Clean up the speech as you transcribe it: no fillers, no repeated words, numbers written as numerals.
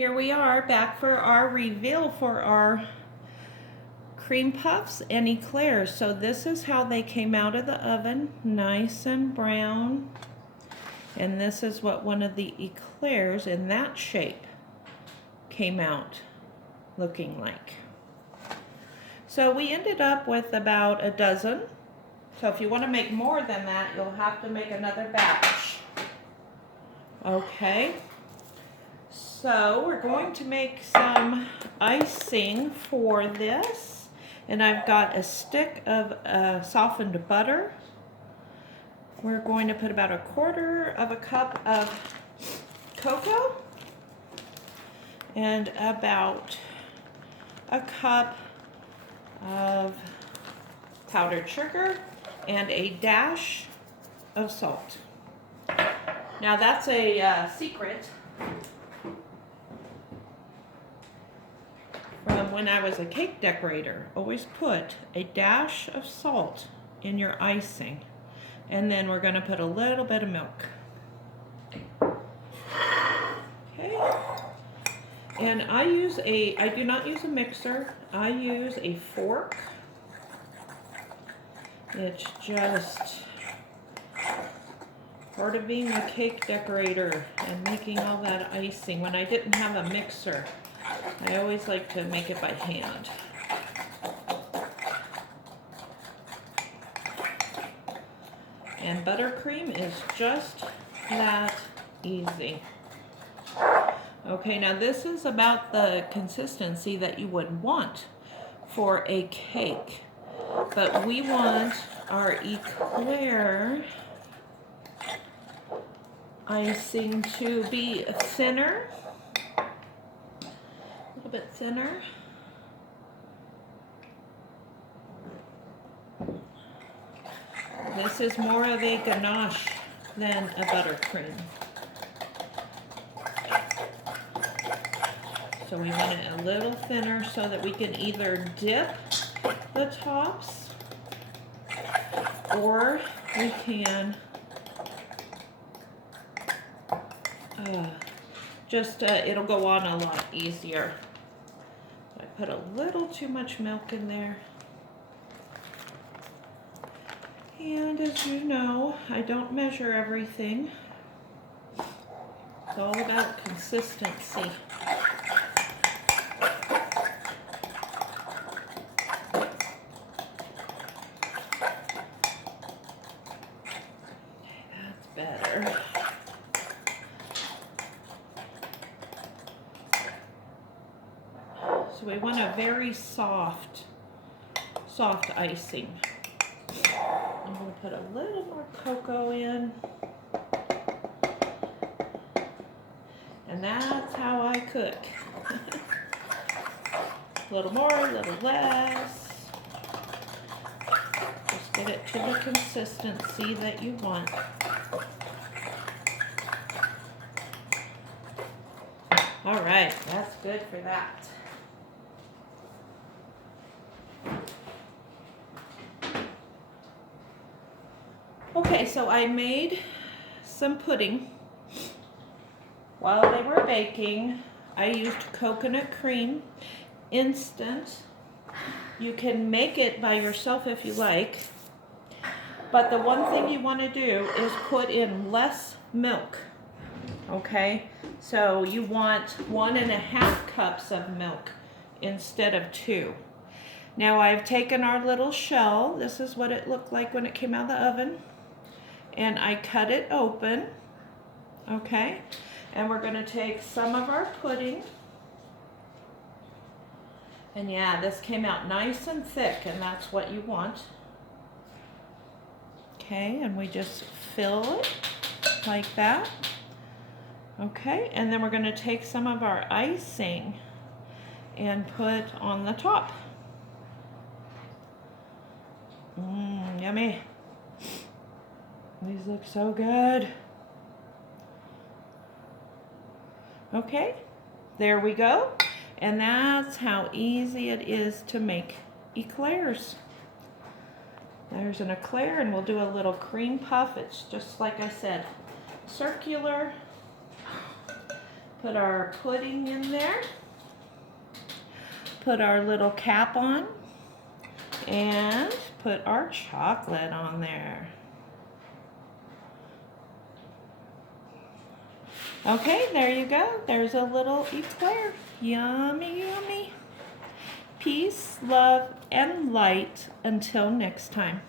Here we are back for our reveal for our cream puffs and eclairs. So this is how they came out of the oven, nice and brown. And this is what one of the eclairs in that shape came out looking like. So we ended up with about a dozen. So if you want to make more than that, you'll have to make another batch. Okay. So we're going to make some icing for this, and I've got a stick of softened butter. We're going to put about 1/4 of a cup of cocoa and about a cup of powdered sugar and a dash of salt. Now that's a secret from when I was a cake decorator. Always put a dash of salt in your icing, and then we're going to put a little bit of milk. Okay. And I do not use a mixer. I use a fork. It's just part of being a cake decorator and making all that icing. When I didn't have a mixer, I always like to make it by hand. And buttercream is just that easy. Okay, now this is about the consistency that you would want for a cake. But we want our Eclair icing to be thinner. A little bit thinner. This is more of a ganache than a buttercream. So we want it a little thinner so that we can either dip the tops or we can it'll go on a lot easier. I put a little too much milk in there. And as you know, I don't measure everything. It's all about consistency. That's better. So we want a very soft icing. I'm going to put a little more cocoa in. And that's how I cook. A little more, a little less. Just get it to the consistency that you want. All right, that's good for that. Okay, so I made some pudding. While they were baking, I used coconut cream, instant. You can make it by yourself if you like, but the one thing you want to do is put in less milk, okay? So you want 1.5 cups of milk instead of 2. Now I've taken our little shell. This is what it looked like when it came out of the oven. And I cut it open, okay? And we're gonna take some of our pudding. And yeah, this came out nice and thick, and that's what you want. Okay, and we just fill it like that. Okay, and then we're gonna take some of our icing and put on the top. Yummy. These look so good. Okay, there we go. And that's how easy it is to make eclairs. There's an eclair, and we'll do a little cream puff. It's just like I said, circular. Put our pudding in there. Put our little cap on. And put our chocolate on there. Okay, there you go. There's a little eclair. Yummy, yummy. Peace, love, and light until next time.